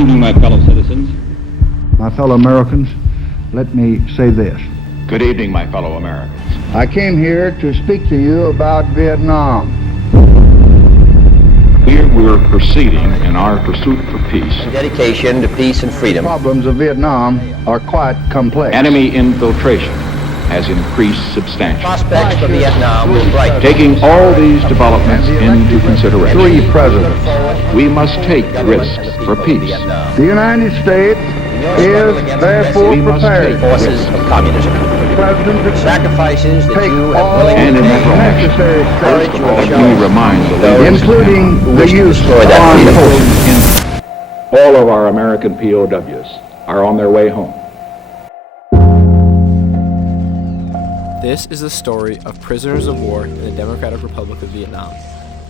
evening, my fellow citizens. My fellow Americans, let me say this. Good evening, my fellow Americans. I came here to speak to you about Vietnam. We're proceeding in our pursuit for peace. And dedication to peace and freedom. The problems of Vietnam are quite complex. Enemy infiltration has increased substantially. Prospects for Vietnam will brighten. Taking all these developments into consideration, Three presidents. we must take risks for peace. The United States is therefore We must prepared. take Forces of communism. President to sacrifices that take you have all willingly And in that made. necessary Courage steps, you have We shown. remind the Those leaders including who the wish to use destroy of that armed freedom. forces. all of our American POWs are on their way home. This is the story of prisoners of war in the Democratic Republic of Vietnam,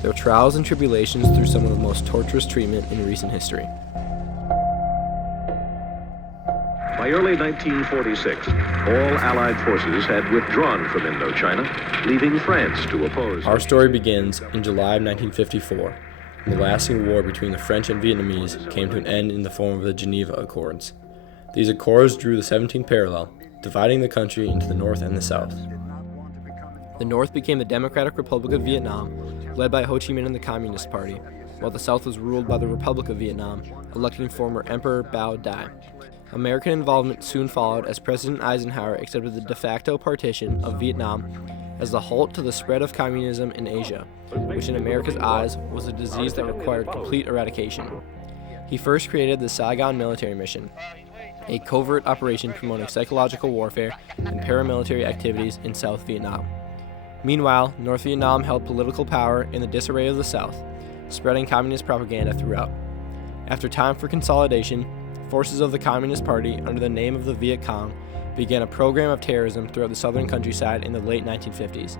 their trials and tribulations through some of the most torturous treatment in recent history. By early 1946, all Allied forces had withdrawn from Indochina, leaving France to oppose. Our story begins in July of 1954, when the lasting war between the French and Vietnamese came to an end in the form of the Geneva Accords. These accords drew the 17th parallel, dividing the country into the North and the South. The North became the Democratic Republic of Vietnam, led by Ho Chi Minh and the Communist Party, while the South was ruled by the Republic of Vietnam, electing former Emperor POW. American involvement soon followed as President Eisenhower accepted the de facto partition of Vietnam as the halt to the spread of communism in Asia, which in America's eyes was a disease that required complete eradication. He first created the Saigon Military Mission, a covert operation promoting psychological warfare and paramilitary activities in South Vietnam. Meanwhile, North Vietnam held political power in the disarray of the South, spreading communist propaganda throughout. After time for consolidation, forces of the Communist Party, under the name of the Viet Cong, began a program of terrorism throughout the southern countryside in the late 1950s.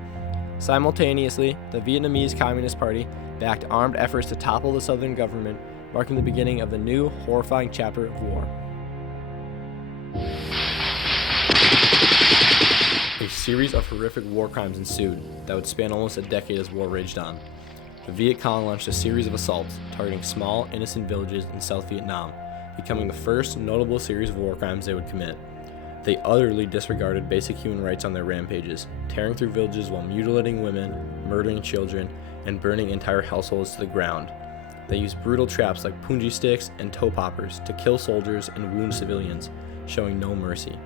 Simultaneously, the Vietnamese Communist Party backed armed efforts to topple the southern government, marking the beginning of the new, horrifying chapter of war. A series of horrific war crimes ensued that would span almost a decade as war raged on. The Viet Cong launched a series of assaults targeting small, innocent villages in South Vietnam, becoming the first notable series of war crimes they would commit. They utterly disregarded basic human rights on their rampages, tearing through villages while mutilating women, murdering children, and burning entire households to the ground. They used brutal traps like punji sticks and toe poppers to kill soldiers and wound civilians, showing no mercy.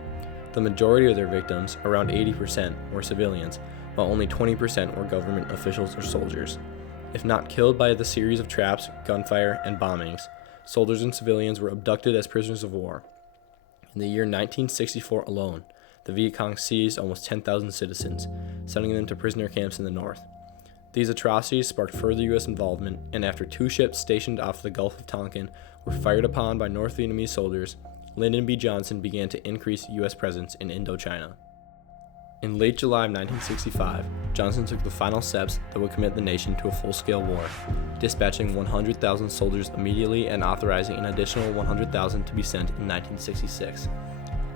The majority of their victims, around 80%, were civilians, while only 20% were government officials or soldiers. If not killed by the series of traps, gunfire, and bombings, soldiers and civilians were abducted as prisoners of war. In the year 1964 alone, the Viet Cong seized almost 10,000 citizens, sending them to prisoner camps in the north. These atrocities sparked further U.S. involvement, and after two ships stationed off the Gulf of Tonkin were fired upon by North Vietnamese soldiers, Lyndon B. Johnson began to increase U.S. presence in Indochina. In late July of 1965, Johnson took the final steps that would commit the nation to a full-scale war, dispatching 100,000 soldiers immediately and authorizing an additional 100,000 to be sent in 1966.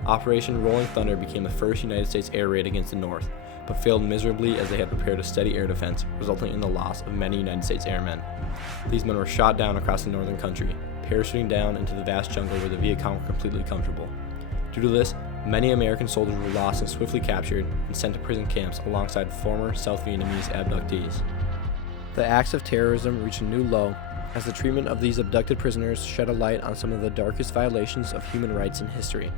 Operation Rolling Thunder became the first United States air raid against the North, but failed miserably as they had prepared a steady air defense, resulting in the loss of many United States airmen. These men were shot down across the northern country, parachuting down into the vast jungle where the Viet Cong were completely comfortable. Due to this, many American soldiers were lost and swiftly captured and sent to prison camps alongside former South Vietnamese abductees. The acts of terrorism reached a new low as the treatment of these abducted prisoners shed a light on some of the darkest violations of human rights in history.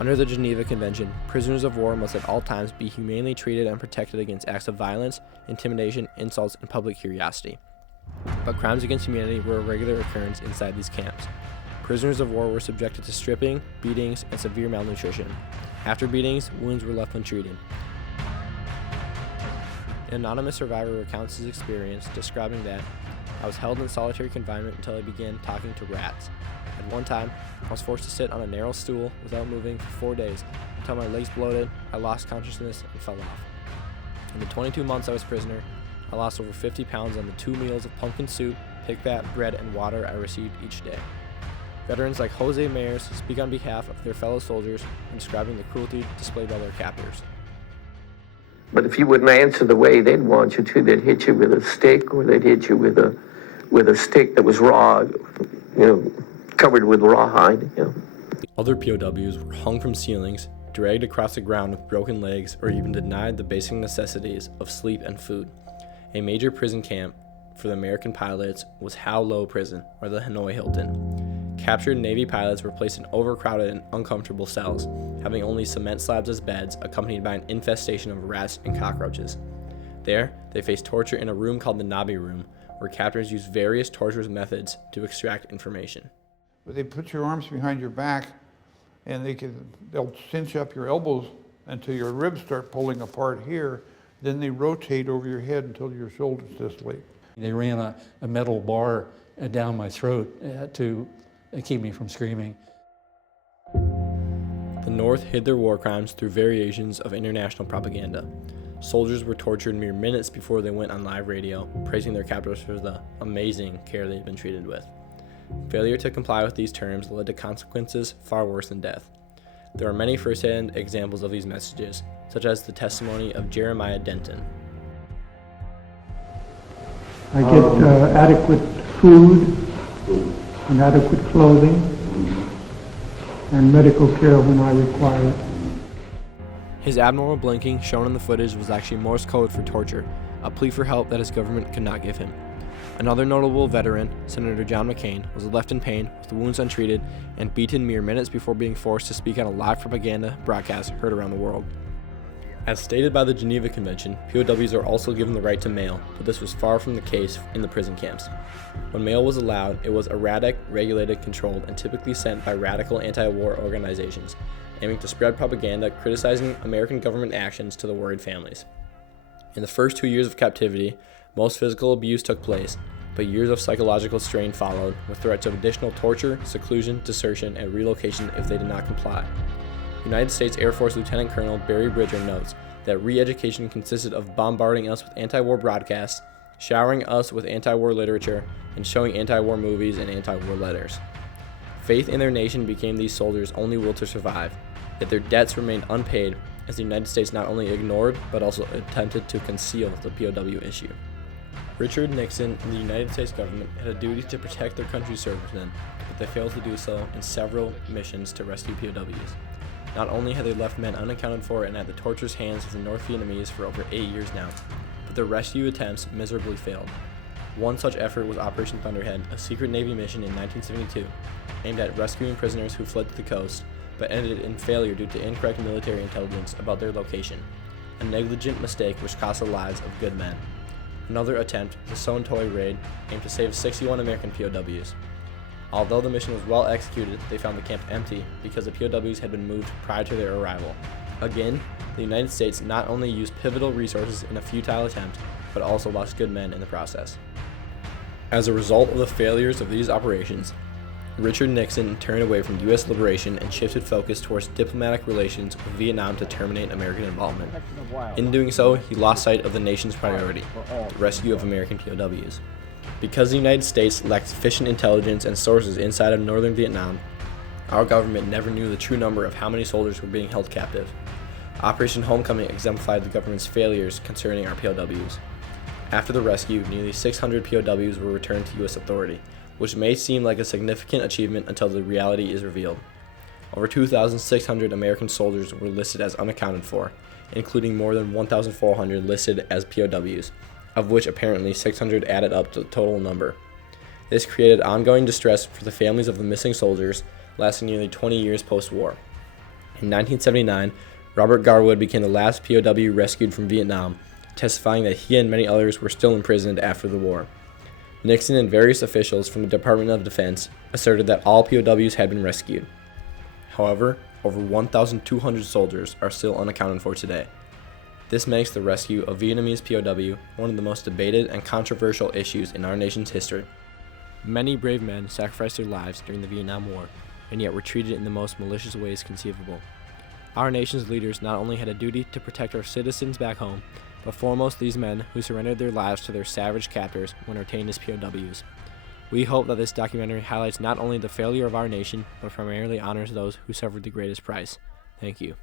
Under the Geneva Convention, prisoners of war must at all times be humanely treated and protected against acts of violence, intimidation, insults, and public curiosity. But crimes against humanity were a regular occurrence inside these camps. Prisoners of war were subjected to stripping, beatings, and severe malnutrition. After beatings, wounds were left untreated. An anonymous survivor recounts his experience, describing that, "I was held in solitary confinement until I began talking to rats. At one time, I was forced to sit on a narrow stool without moving for 4 days, until my legs bloated, I lost consciousness, and fell off. In the 22 months I was prisoner, I lost over 50 pounds on the 2 meals of pumpkin soup, pig fat, bread, and water I received each day." Veterans like Jose Mayers speak on behalf of their fellow soldiers in describing the cruelty displayed by their captors. But if you wouldn't answer the way they'd want you to, they'd hit you with a stick, or they'd hit you with a stick that was raw, covered with rawhide. Other POWs were hung from ceilings, dragged across the ground with broken legs, or even denied the basic necessities of sleep and food. A major prison camp for the American pilots was How Lo Prison, or the Hanoi Hilton. Captured Navy pilots were placed in overcrowded and uncomfortable cells, having only cement slabs as beds, accompanied by an infestation of rats and cockroaches. There, they faced torture in a room called the Nabi Room, where captors used various torturous methods to extract information. They put your arms behind your back, and they'll cinch up your elbows until your ribs start pulling apart here. Then they rotate over your head until your shoulder's this late. They ran a metal bar down my throat to keep me from screaming. The North hid their war crimes through variations of international propaganda. Soldiers were tortured mere minutes before they went on live radio, praising their captors for the amazing care they'd been treated with. Failure to comply with these terms led to consequences far worse than death. There are many first-hand examples of these messages, such as the testimony of Jeremiah Denton. I get adequate food and adequate clothing and medical care when I require it. His abnormal blinking shown in the footage was actually Morse code for torture, a plea for help that his government could not give him. Another notable veteran, Senator John McCain, was left in pain with wounds untreated and beaten mere minutes before being forced to speak on a live propaganda broadcast heard around the world. As stated by the Geneva Convention, POWs are also given the right to mail, but this was far from the case in the prison camps. When mail was allowed, it was erratic, regulated, controlled, and typically sent by radical anti-war organizations, aiming to spread propaganda criticizing American government actions to the worried families. In the first 2 years of captivity, most physical abuse took place, but years of psychological strain followed, with threats of additional torture, seclusion, desertion, and relocation if they did not comply. United States Air Force Lieutenant Colonel Barry Bridger notes that re-education consisted of bombarding us with anti-war broadcasts, showering us with anti-war literature, and showing anti-war movies and anti-war letters. Faith in their nation became these soldiers' only will to survive, yet their debts remained unpaid as the United States not only ignored but also attempted to conceal the POW issue. Richard Nixon and the United States government had a duty to protect their country's servicemen, but they failed to do so in several missions to rescue POWs. Not only had they left men unaccounted for and at the torturous hands of the North Vietnamese for over 8 years now, but their rescue attempts miserably failed. One such effort was Operation Thunderhead, a secret Navy mission in 1972, aimed at rescuing prisoners who fled to the coast, but ended in failure due to incorrect military intelligence about their location, a negligent mistake which cost the lives of good men. Another attempt, the Son Toi raid, aimed to save 61 American POWs. Although the mission was well executed, they found the camp empty because the POWs had been moved prior to their arrival. Again, the United States not only used pivotal resources in a futile attempt, but also lost good men in the process. As a result of the failures of these operations, Richard Nixon turned away from U.S. liberation and shifted focus towards diplomatic relations with Vietnam to terminate American involvement. In doing so, he lost sight of the nation's priority, the rescue of American POWs. Because the United States lacked sufficient intelligence and sources inside of northern Vietnam, our government never knew the true number of how many soldiers were being held captive. Operation Homecoming exemplified the government's failures concerning our POWs. After the rescue, nearly 600 POWs were returned to U.S. authority, which may seem like a significant achievement until the reality is revealed. Over 2,600 American soldiers were listed as unaccounted for, including more than 1,400 listed as POWs, of which apparently 600 added up to the total number. This created ongoing distress for the families of the missing soldiers, lasting nearly 20 years post-war. In 1979, Robert Garwood became the last POW rescued from Vietnam, testifying that he and many others were still imprisoned after the war. Nixon and various officials from the Department of Defense asserted that all POWs had been rescued. However, over 1,200 soldiers are still unaccounted for today. This makes the rescue of Vietnamese POW one of the most debated and controversial issues in our nation's history. Many brave men sacrificed their lives during the Vietnam War, and yet were treated in the most malicious ways conceivable. Our nation's leaders not only had a duty to protect our citizens back home, but foremost these men who surrendered their lives to their savage captors when retained as POWs. We hope that this documentary highlights not only the failure of our nation, but primarily honors those who suffered the greatest price. Thank you.